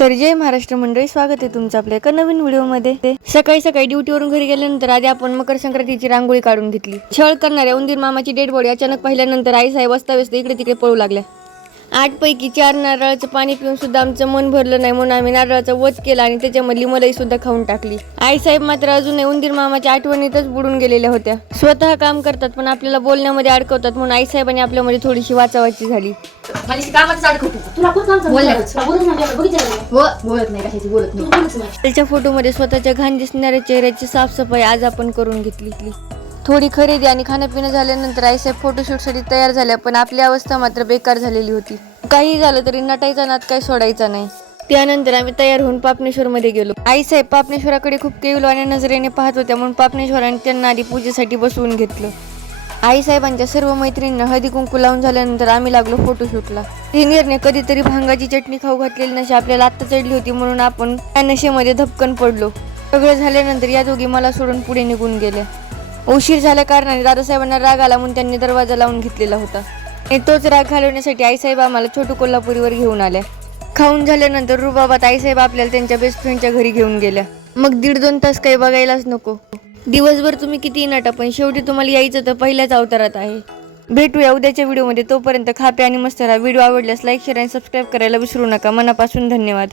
तर जय महाराष्ट्र मंडळी, स्वागत आहे तुमचं आपल्या एका नवीन व्हिडिओमध्ये। सकाळी सकाळी ड्युटीवरून घरी गेल्यानंतर आधी आपण मकर संक्रांतीची रांगोळी काढून घेतली। छळ करणाऱ्या उंदीर मामाची डेड बॉडी अचानक पाहिल्यानंतर आई साहेब अस्ताव्यस्त इकडे तिकडे पळू लागल्या। 8 पैकी 4 नारळाचं पाणी पिऊन सुद्धा आमचं मन भरलं नाही, म्हणून आम्ही नारळाचा वच केला आणि त्याच्यामधली मलाई सुद्धा खाऊन टाकली। आई साहेब मात्र अजूनही उंदीर मामाच्या आठवणीतच बुडून गेलेल्या होत्या। स्वतः काम करतात पण आपल्याला बोलण्यामध्ये अडकवतात, म्हणून आई साहेबांनी आपल्यामध्ये थोडीशी वाचावाची झाली। त्याच्या फोटोमध्ये स्वतःच्या घाण दिसणाऱ्या चेहऱ्याची साफसफाई आज आपण करून घेतली। थोडी खरेदी आणि खाणंपिणं झाल्यानंतर आईसाहेब फोटोशूटसाठी तयार झाल्या, पण आपली अवस्था मात्र बेकार झालेली होती। काही झालं तरी नटायचा नाद काय सोडायचा नाही। त्यानंतर आम्ही तयार होऊन पापनेश्वरमध्ये गेलो। आईसाहेब पापनेश्वराकडे खूप केविलवाण्या नजरेने पाहत होत्या, म्हणून पापनेश्वराने त्यांना आधी पूजेसाठी बसवून घेतलं। आईसाहेबांच्या सर्व मैत्रिणींना हळदी कुंकू लावून झाल्यानंतर आम्ही लागलो फोटोशूटला। सिनियरने कधीतरी भांगाची चटणी खाऊ घातलेली नशा आपल्याला आत्ता चढली होती, म्हणून आपण त्या नशेमध्ये धपकन पडलो। सगळं झाल्यानंतर या दोघी मला सोडून पुढे निघून गेल्या। उशीर झाल्या कारणाने दादासाहेबांना राग आला, म्हणून त्यांनी दरवाजा लावून घेतलेला होता आणि तोच राग घालवण्यासाठी आईसाहेब आम्हाला छोटू कोल्हापुरीवर घेऊन आल्या। खाऊन झाल्यानंतर रुबाबात आईसाहेब आपल्याला त्यांच्या बेस्ट फ्रेंडच्या घरी घेऊन गेल्या। मग 1.5-2 तास काही बघायलाच नको। दिवसभर तुम्ही किती नटा, पण शेवटी तुम्हाला यायचं तर पहिल्याच अवतारात आहे। भेटूया उद्याच्या व्हिडिओमध्ये, तोपर्यंत खा प्या आणि मस्त राहा। व्हिडिओ आवडल्यास लाईक, शेअर आणि सबस्क्राईब करायला विसरू नका। मनापासून धन्यवाद।